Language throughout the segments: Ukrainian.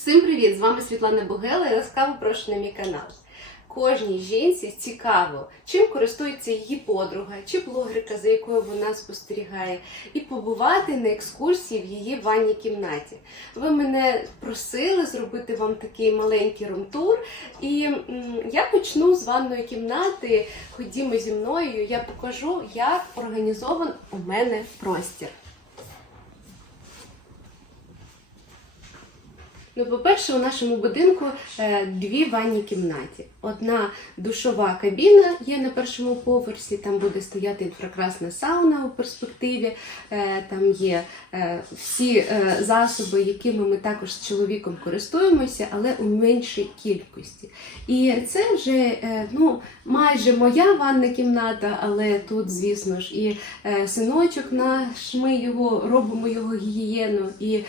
Всім привіт! З вами Світлана Бугела і ласкаво прошу на мій канал. Кожній жінці цікаво, чим користується її подруга чи блогерка, за якою вона спостерігає, і побувати на екскурсії в її ванній кімнаті. Ви мене просили зробити вам такий маленький румтур, і я почну з ванної кімнати. Ходімо зі мною, я покажу, як організований у мене простір. Ну, по-перше, у нашому будинку е, дві ванні кімнаті. Одна душова кабіна є на першому поверсі, там буде стояти інфракрасна сауна у перспективі. Е, там є е, всі засоби, якими ми також з чоловіком користуємося, але у меншій кількості. І це вже ну, майже моя ванна кімната, але тут, звісно ж, і синочок наш, ми його робимо його гігієну, і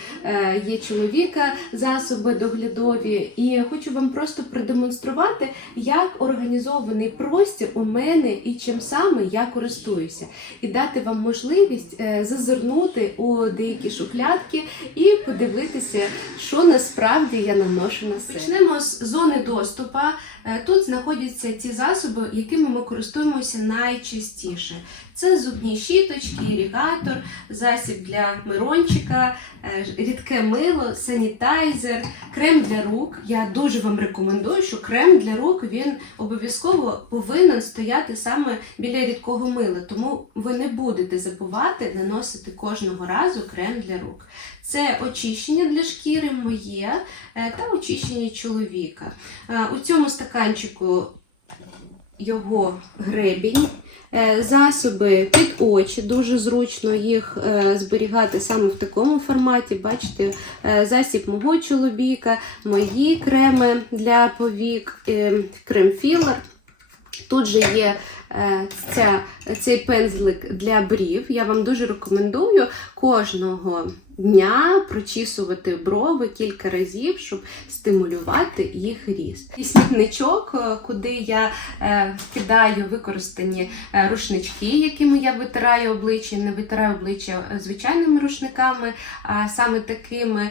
є чоловіка засоби доглядові. І хочу вам просто продемонструвати, як організований простір у мене і чим саме я користуюся, і дати вам можливість е, зазирнути у деякі шухлядки і подивитися, що насправді я наношу на себе. Почнемо з зони доступу. Е, Тут знаходяться ті засоби, якими ми користуємося найчастіше. Це зубні щіточки, ірігатор, засіб для мирончика, е, рідке мило, санітайзер, крем для рук. Я дуже вам рекомендую, що крем для рук він обов'язково повинен стояти саме біля рідкого мила, тому ви не будете забувати наносити кожного разу крем для рук. Це очищення для шкіри моє е, та очищення чоловіка. Е, У цьому стаканчику його гребінь. Е, Засоби під очі, дуже зручно їх е, зберігати саме в такому форматі. Бачите, е, засіб мого чоловіка, мої креми для повік, крем-філер. Тут же є ця, цей пензлик для брів. Я вам дуже рекомендую кожного дня прочісувати брови кілька разів, щоб стимулювати їх ріст. І смітничок, е, куди я е, кидаю використані е, рушнички, якими я витираю обличчя, не витираю обличчя звичайними рушниками, а саме такими,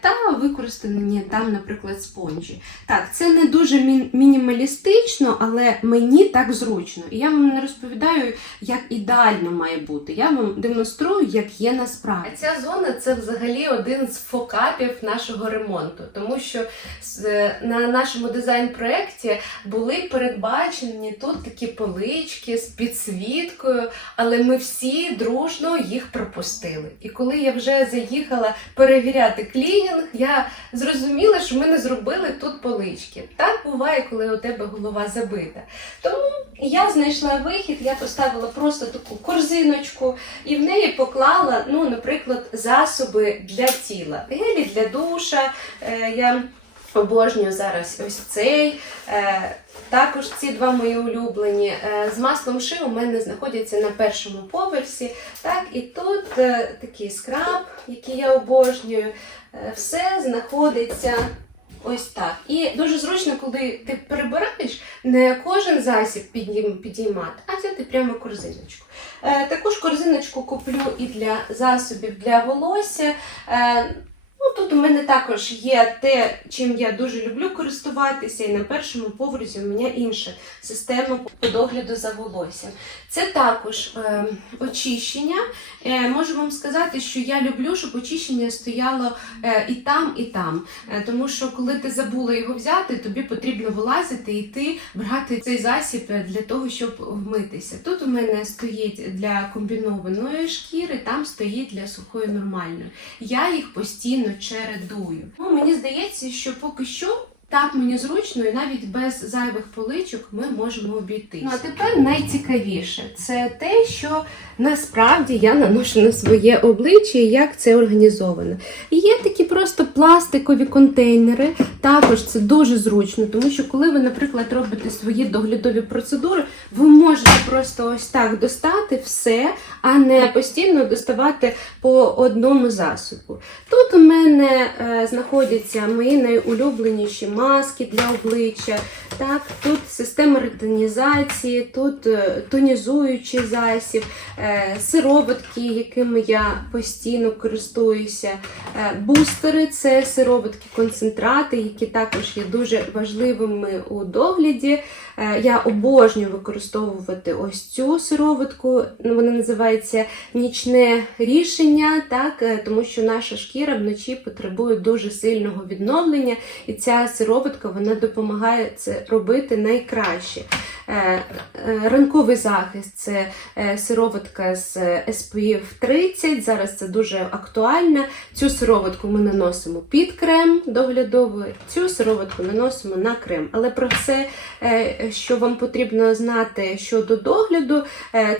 та використані там, наприклад, спонжі. Так, це не дуже мі- мінімалістично, але мені так зручно. І я вам не розповідаю, як ідеально має бути. Я вам демонструю, як є насправді. Ця зона це взагалі один з фокапів нашого ремонту, тому що е, на нашому дизайн-проєкті були передбачені тут такі полички з підсвіткою, але ми всі дружно їх пропустили. І коли я вже заїхала перевіряти клінінг, я зрозуміла, що ми не зробили тут полички. Так буває, коли у тебе голова забита. Тому я знайшла вихід, я поставила просто таку корзиночку і в неї поклала, ну, наприклад, засоби для тіла. Гелі для душа. Е, я обожнюю зараз ось цей. Е, також ці два мої улюблені. Е, з маслом ши у мене знаходяться на першому поверсі. Так, і тут такий скраб, який я обожнюю. Все знаходиться. Ось так. І дуже зручно, коли ти перебираєш, не кожен засіб підіймати, а взяти прямо корзиночку. Е, також корзиночку куплю і для засобів для волосся. Тут у мене також є те, чим я дуже люблю користуватися, і на першому поверсі у мене інша система по догляду за волоссям. Це також е, очищення. Е, можу вам сказати, що я люблю, щоб очищення стояло е, і там, і там. Е, Тому що коли ти забула його взяти, тобі потрібно вилазити і йти брати цей засіб е, для того, щоб вмитися. Тут у мене стоїть для комбінованої шкіри, там стоїть для сухої нормальної. Я їх постійно чередую. Ну, мені здається, що поки що. Так мені зручно, і навіть без зайвих поличок ми можемо обійтися. Ну а тепер найцікавіше це те, що насправді я наношу на своє обличчя як це організовано. І Є такі просто пластикові контейнери. також це дуже зручно, тому що коли ви, наприклад, робите свої доглядові процедури, ви можете просто ось так достати все, а не постійно доставати по одному засобу. Тут у мене е, знаходяться мої найулюбленіші маски для обличчя. Так, тут система ретонізації, тут е, тонізуючий засіб, е, сироватки, якими я постійно користуюся. Е, Бустери це сироватки концентрати, які також є дуже важливими у догляді. Я обожнюю використовувати ось цю сироватку. Вона називається нічне рішення, так, тому що наша шкіра вночі потребує дуже сильного відновлення, і ця сироватка вона допомагає це робити найкраще. Е, е, Ранковий захист це е, сироватка з SPF 30. Зараз це дуже актуально. Цю сироватку ми наносимо під крем доглядовий, цю сироватку наносимо на крем. Але про все, що вам потрібно знати щодо догляду,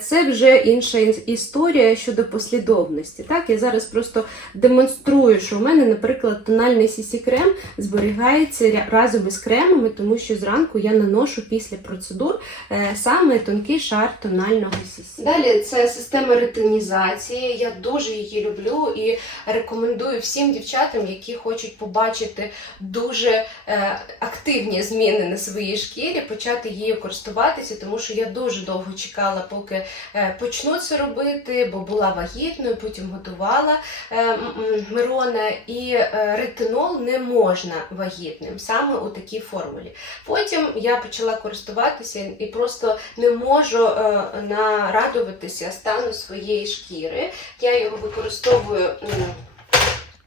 це вже інша історія щодо послідовності. Так, я зараз просто демонструю, що у мене, наприклад, тональний CC крем зберігається разом із кремами, тому що зранку я наношу після процедур е, саме тонкий шар тонального CC. Далі це система ретинізації. Я дуже її люблю і рекомендую всім дівчатам, які хочуть побачити дуже е, активні зміни на своїй шкірі, почати її користуватися, тому що я дуже довго чекала, поки е, почну це робити, бо була вагітною, потім готувала Мирона, і ретинол не можна вагітним саме у такій формулі. Потім я почала користуватися і просто не можу е, нарадуватися стану своєї шкіри. Я його використовую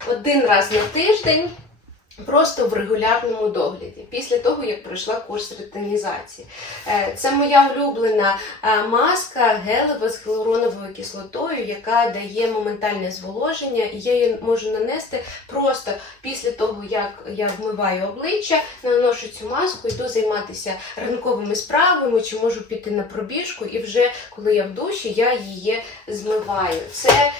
один раз на тиждень. Просто в регулярному догляді, після того, як пройшла курс ретинізації. Е, Це моя улюблена е, маска гелева з гіалуроновою кислотою, яка дає моментальне зволоження, я її можу нанести просто після того, як я вмиваю обличчя, наношу цю маску, йду займатися ранковими справами, чи можу піти на пробіжку, і вже коли я в душі, я її змиваю. Це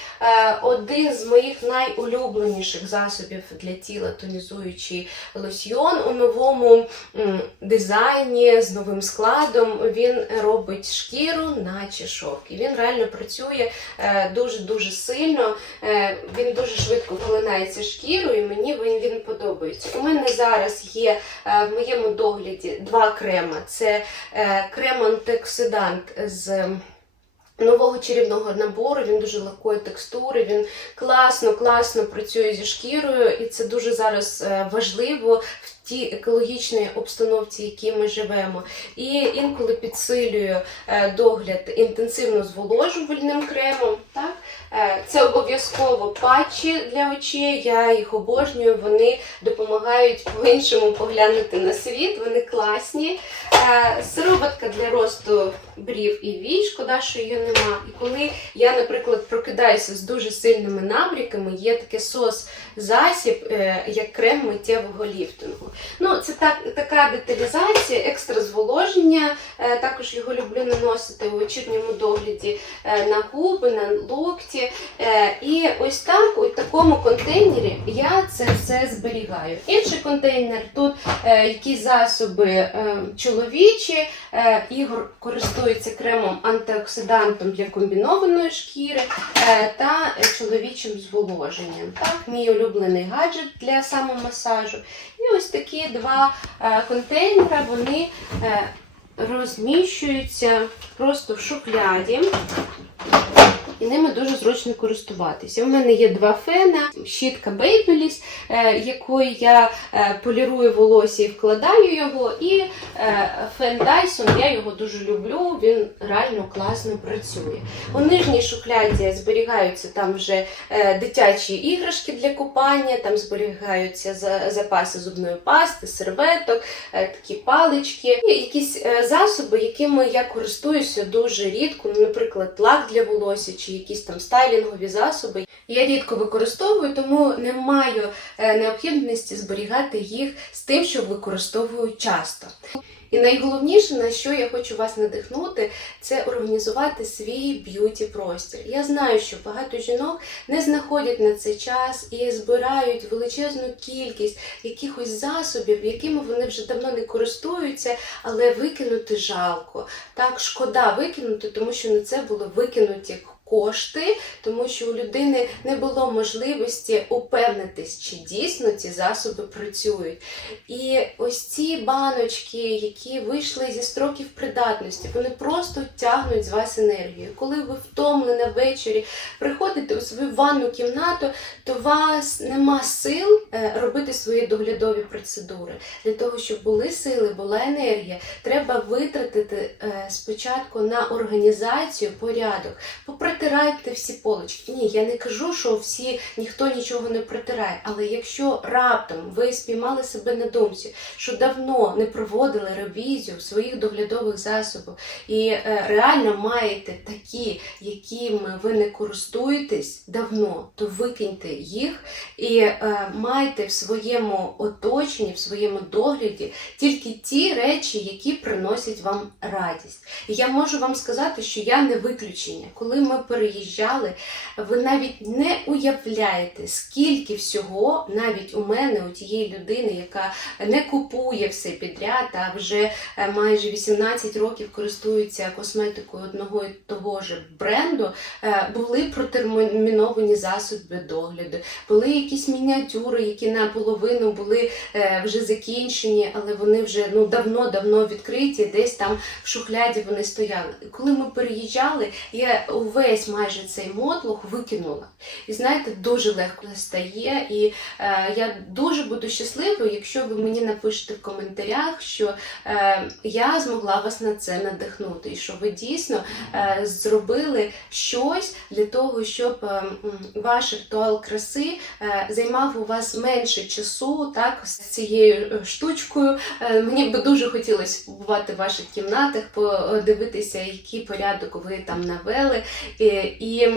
один з моїх найулюбленіших засобів для тіла тонізуючий лосьйон у новому дизайні з новим складом. Він робить шкіру, наче шовк. Він реально працює е, дуже-дуже сильно. Е, він дуже швидко вилинається шкіру, і мені він, він подобається. У мене зараз є е, в моєму догляді два крема: це е, крем антиоксидант з. Нового чарівного набору, він дуже легкої текстури, він класно, класно працює зі шкірою, і це дуже зараз е, важливо в тій екологічній обстановці, в якій ми живемо. І інколи підсилюю е, догляд інтенсивно зволожувальним кремом. Так? Е, Це обов'язково патчі для очей. Я їх обожнюю. Вони допомагають по-іншому поглянути на світ. Вони класні. Е, Сироватка для росту брів і вій. Шкода, що її нема. І коли я, наприклад, прокидаюся з дуже сильними набріками, є таке сос засіб, е, як крем миттєвого ліфтингу. Ну, це так, така деталізація, екстра зволоження. Е, Також його люблю наносити у вечірньому догляді е, на губи, на локті. Е, І ось так, у такому контейнері я це все зберігаю. Інший контейнер тут якісь засоби чоловічі. Ігор користується кремом антиоксидантом для комбінованої шкіри та чоловічим зволоженням. Так, мій улюблений гаджет для самомасажу. І ось такі два е, контейнери вони е, розміщуються просто в шухляді. І ними дуже зручно користуватися. У мене є два фена, щітка Babyliss, е, якою я е, полірую волосся і вкладаю його. І е, фен Dyson, я його дуже люблю, він реально класно працює. У нижній шухляді зберігаються там вже дитячі іграшки для купання, там зберігаються запаси зубної пасти, серветок, такі палички, якісь е, засоби, якими я користуюся дуже рідко, ну, наприклад, лак для волосся чи якісь там стайлінгові засоби. Я рідко використовую, тому не маю е, необхідності зберігати їх з тим, що використовую часто. І найголовніше, на що я хочу вас надихнути, це організувати свій б'юті простір. Я знаю, що багато жінок не знаходять на це час і збирають величезну кількість якихось засобів, якими вони вже давно не користуються, але викинути жалко. Так, шкода викинути, тому що на це були викинуті кошти, тому що у людини не було можливості упевнитись, чи дійсно ці засоби працюють. І ось ці баночки, які вийшли зі строків придатності, вони просто тягнуть з вас енергію. Коли ви втомлені ввечері приходите у свою ванну кімнату, то у вас нема сил е, робити свої доглядові процедури. Для того, щоб були сили, була енергія, треба витратити е, спочатку на організацію, порядок. Попритирайте всі полочки. Ні, я не кажу, що всі ніхто нічого не протирає. Але якщо раптом ви спіймали себе на думці, що давно не проводили ревізію своїх доглядових засобів і е, реально маєте такі, якими ви не користуєтесь давно, то викиньте їх і е, майте в своєму оточенні, в своєму догляді тільки ті речі, які приносять вам радість. І я можу вам сказати, що я не виключення. Коли ми переїжджали, ви навіть не уявляєте, скільки всього навіть у мене, у тієї людини, яка не купує все підряд, а вже е, майже 18 років користується косметикою одного і того ж бренду, е, були протерміновані засоби догляду, були якісь мініатюри, які наполовину були е, вже закінчені, але вони вже ну давно-давно відкриті, десь там в шухляді вони стояли. Коли ми переїжджали, я увесь майже цей мотлух викинула. І знаєте, дуже легко стає. І е, я дуже буду щасливою, якщо ви мені напишете в коментарях, що е, я змогла вас на це надихнути, і що ви дійсно е, зробили щось для того, щоб е, ваш ритуал краси е, займав у вас менше часу, так, з цією е, штучкою. Е, Мені би дуже хотілося побувати в ваших кімнатах, подивитися, який порядок ви там навели. І, і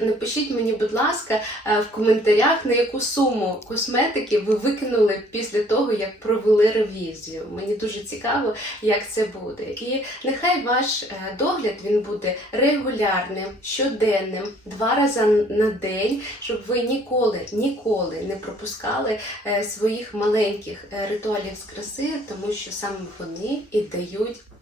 напишіть мені, будь ласка, е, в коментарях, на яку суму косметики ви викинули після того, як провели ревізію. Мені дуже цікаво, як це буде. І нехай ваш е, догляд він буде регулярним, щоденним, два рази на день, щоб ви ніколи, ніколи не пропускали е, своїх маленьких е, ритуалів з краси, тому що саме вони і дають е,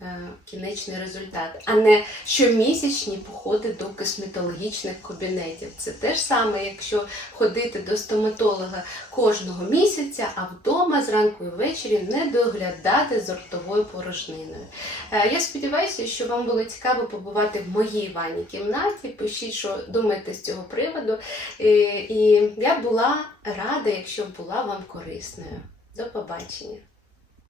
кінечний результат, а не щомісячні походи до косметологічних кабінетів. Це те ж саме, якщо ходити до стоматолога кожного місяця, а вдома зранку і ввечері не доглядати з ротовою порожниною. Е, Я сподіваюся, що вам було цікаво побувати в моїй ванній кімнаті. Пишіть, що думаєте з цього приводу. І, і я була рада, якщо була вам корисною. До побачення!